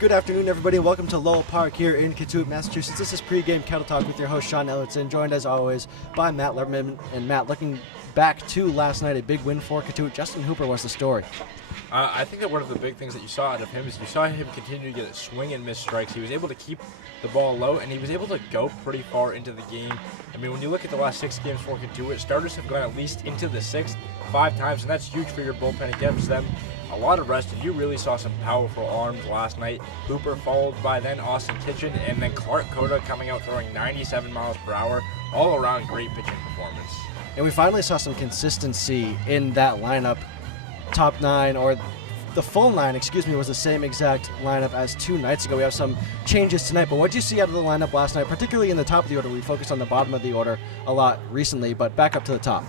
Good afternoon, everybody. Welcome to Lowell Park here in Cotuit, Massachusetts. This is pregame Kettle Talk with your host, Sean Ellertson, joined as always by Matt Liberman. And Matt, looking back to last night, a big win for Cotuit. Justin Hooper was the story. I think that one of the big things that you saw out of him is you saw him continue to get swing and miss strikes. He was able to keep the ball low, and he was able to go pretty far into the game. I mean, when you look at the last 6 games for Cotuit, starters have gone at least into the 6th 5 times, and that's huge for your bullpen. It gives them a lot of rest, and you really saw some powerful arms last night. Hooper followed by then Austin Kitchen, and then Clark Coda coming out throwing 97 miles per hour. All around great pitching performance. And we finally saw some consistency in that lineup. Top 9, or the full 9, was the same exact lineup as 2 nights ago. We have some changes tonight, but what did you see out of the lineup last night, particularly in the top of the order? We focused on the bottom of the order a lot recently, but back up to the top.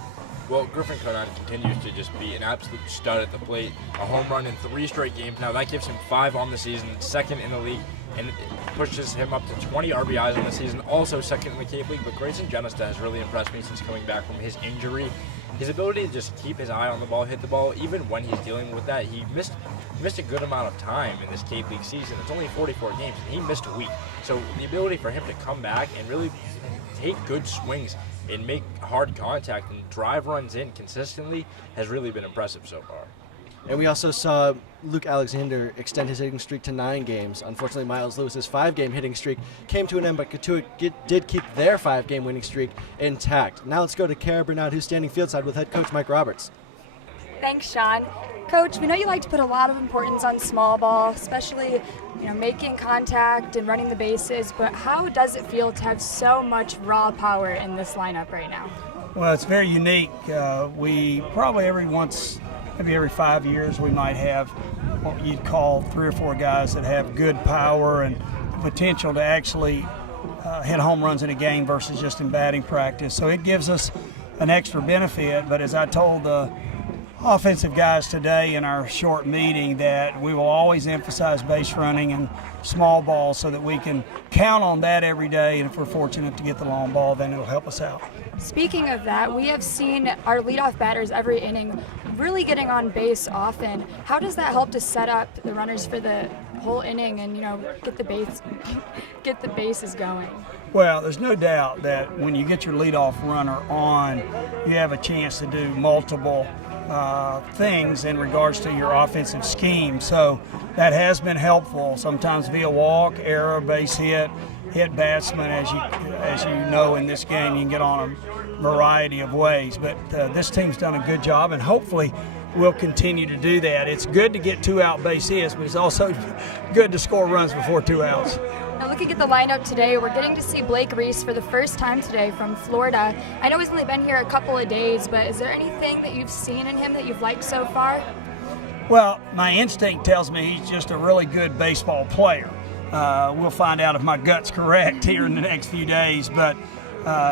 Well, Griffin Conan continues to just be an absolute stud at the plate. A home run in 3 straight games. Now that gives him 5 on the season, 2nd in the league, and it pushes him up to 20 RBIs on the season, also 2nd in the Cape League. But Grayson Genesta has really impressed me since coming back from his injury. His ability to just keep his eye on the ball, hit the ball, even when he's dealing with that. He missed a good amount of time in this Cape League season. It's only 44 games, and he missed a week. So the ability for him to come back and really take good swings and make hard contact and drive runs in consistently has really been impressive so far. And we also saw Luke Alexander extend his hitting streak to 9 games. Unfortunately, Miles Lewis's 5-game hitting streak came to an end, but Cotuit did keep their 5-game winning streak intact. Now let's go to Biernat, who's standing fieldside with head coach Mike Roberts. Thanks, Sean. Coach, we know you like to put a lot of importance on small ball, especially making contact and running the bases, but how does it feel to have so much raw power in this lineup right now? Well, it's very unique. We probably maybe every 5 years, we might have what you'd call 3 or 4 guys that have good power and potential to actually hit home runs in a game versus just in batting practice. So it gives us an extra benefit, but as I told the offensive guys today in our short meeting, that we will always emphasize base running and small ball so that we can count on that every day, and if we're fortunate to get the long ball, then it'll help us out. Speaking of that, we have seen our leadoff batters every inning really getting on base often. How does that help to set up the runners for the whole inning and get the bases going? Well, there's no doubt that when you get your leadoff runner on, you have a chance to do multiple things in regards to your offensive scheme. So that has been helpful, sometimes via walk, error, base hit batsman. As you know, in this game, you can get on a variety of ways. But this team's done a good job, and hopefully we'll continue to do that. It's good to get 2 out base hits, but it's also good to score runs before 2 outs. Now looking at the lineup today, we're getting to see Blake Reese for the first time today from Florida. I know he's only been here a couple of days, but is there anything that you've seen in him that you've liked so far? Well, my instinct tells me he's just a really good baseball player. We'll find out if my gut's correct here in the next few days, but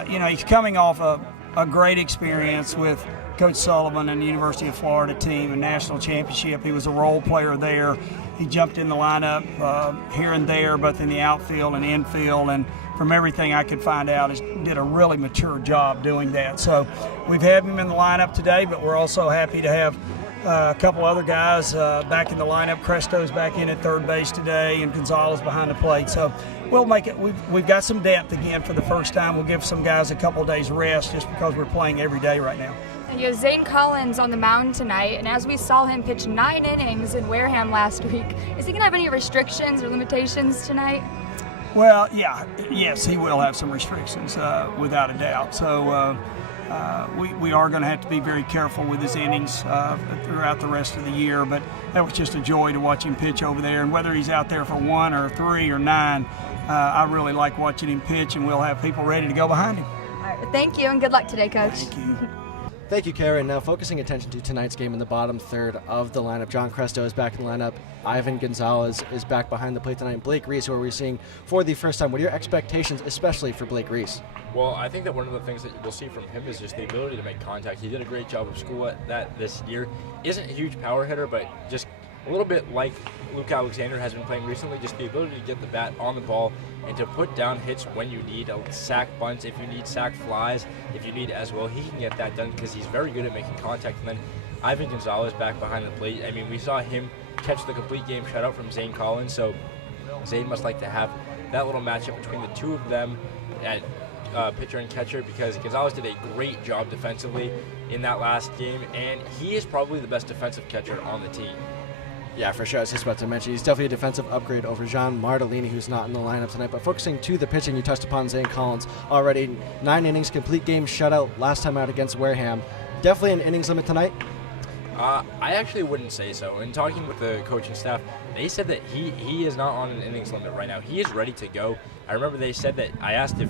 he's coming off a great experience with Coach Sullivan and the University of Florida team, a national championship. He was a role player there. He jumped in the lineup here and there, both in the outfield and infield, and from everything I could find out, he did a really mature job doing that. So we've had him in the lineup today, but we're also happy to have a couple other guys back in the lineup. Cresto's back in at third base today, and Gonzalez behind the plate. So we'll make it. We've got some depth again for the first time. We'll give some guys a couple of days rest just because we're playing every day right now. And you have Zane Collins on the mound tonight, and as we saw him pitch 9 innings in Wareham last week, is he going to have any restrictions or limitations tonight? Well, yes, he will have some restrictions, without a doubt. So we are going to have to be very careful with his innings throughout the rest of the year, but that was just a joy to watch him pitch over there. And whether he's out there for 1 or 3 or 9, I really like watching him pitch, and we'll have people ready to go behind him. All right, well, thank you, and good luck today, Coach. Thank you. Thank you, Karen. Now focusing attention to tonight's game in the bottom third of the lineup. John Cresto is back in the lineup. Ivan Gonzalez is back behind the plate tonight. And Blake Reese, who we're seeing for the first time. What are your expectations, especially for Blake Reese? Well, I think that one of the things that we'll see from him is just the ability to make contact. He did a great job of school at that this year. Isn't a huge power hitter, but just a little bit like Luke Alexander has been playing recently, just the ability to get the bat on the ball and to put down hits when you need, sack bunts, if you need sack flies, if you need as well. He can get that done because he's very good at making contact. And then Ivan Gonzalez back behind the plate. I mean, we saw him catch the complete game shutout from Zane Collins, so Zane must like to have that little matchup between the two of them at pitcher and catcher, because Gonzalez did a great job defensively in that last game, and he is probably the best defensive catcher on the team. Yeah, for sure. I was just about to mention he's definitely a defensive upgrade over Jean Martellini, who's not in the lineup tonight. But focusing to the pitching, you touched upon Zane Collins already. 9 innings, complete game shutout last time out against Wareham. Definitely an innings limit tonight. I actually wouldn't say so. In talking with the coaching staff, they said that he is not on an innings limit right now. He is ready to go. I remember they said that, I asked if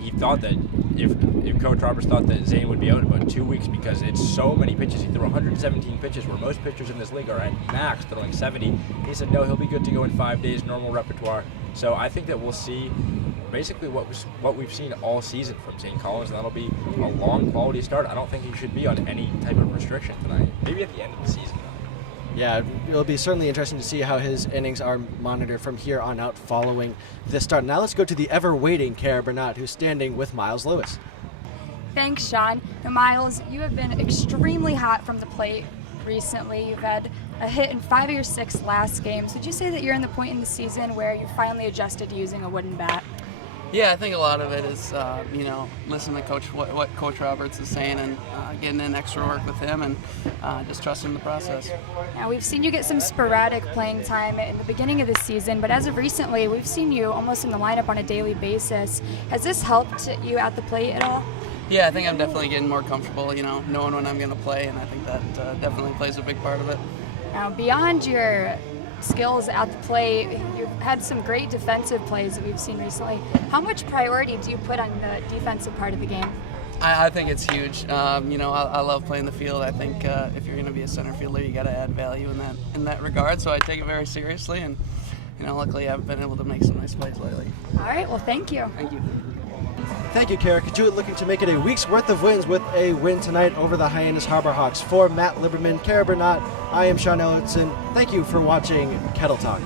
he thought that, if Coach Roberts thought that Zane would be out in about 2 weeks, because it's so many pitches. He threw 117 pitches, where most pitchers in this league are at max throwing 70. He said no, he'll be good to go in 5 days, normal repertoire. So I think that we'll see basically what we've seen all season from Zane Collins, and that'll be a long, quality start. I don't think he should be on any type of restriction tonight. Maybe at the end of the season. Yeah, it'll be certainly interesting to see how his innings are monitored from here on out following this start. Now let's go to the ever-waiting Kara Biernat, who's standing with Miles Lewis. Thanks, Sean. Now, Miles, you have been extremely hot from the plate recently. You've had a hit in 5 of your 6 last games. Would you say that you're in the point in the season where you finally adjusted to using a wooden bat? Yeah, I think a lot of it is, listening to what Coach Roberts is saying, and getting in extra work with him, and just trusting the process. Now, we've seen you get some sporadic playing time in the beginning of the season, but as of recently, we've seen you almost in the lineup on a daily basis. Has this helped you at the plate at all? Yeah, I think I'm definitely getting more comfortable, knowing when I'm going to play, and I think that definitely plays a big part of it. Now, beyond your skills at the plate, you've had some great defensive plays that we've seen recently. How much priority do you put on the defensive part of the game? I think it's huge. I love playing the field. I think if you're going to be a center fielder, you got to add value in that regard. So I take it very seriously, and luckily I've been able to make some nice plays lately. All right, well, thank you. Thank you. Thank you, Kara. Cotuit looking to make it a week's worth of wins with a win tonight over the Hyannis Harbor Hawks. For Matt Liberman, Kara Biernat, I am Sean Ellertson. Thank you for watching Kettle Talk.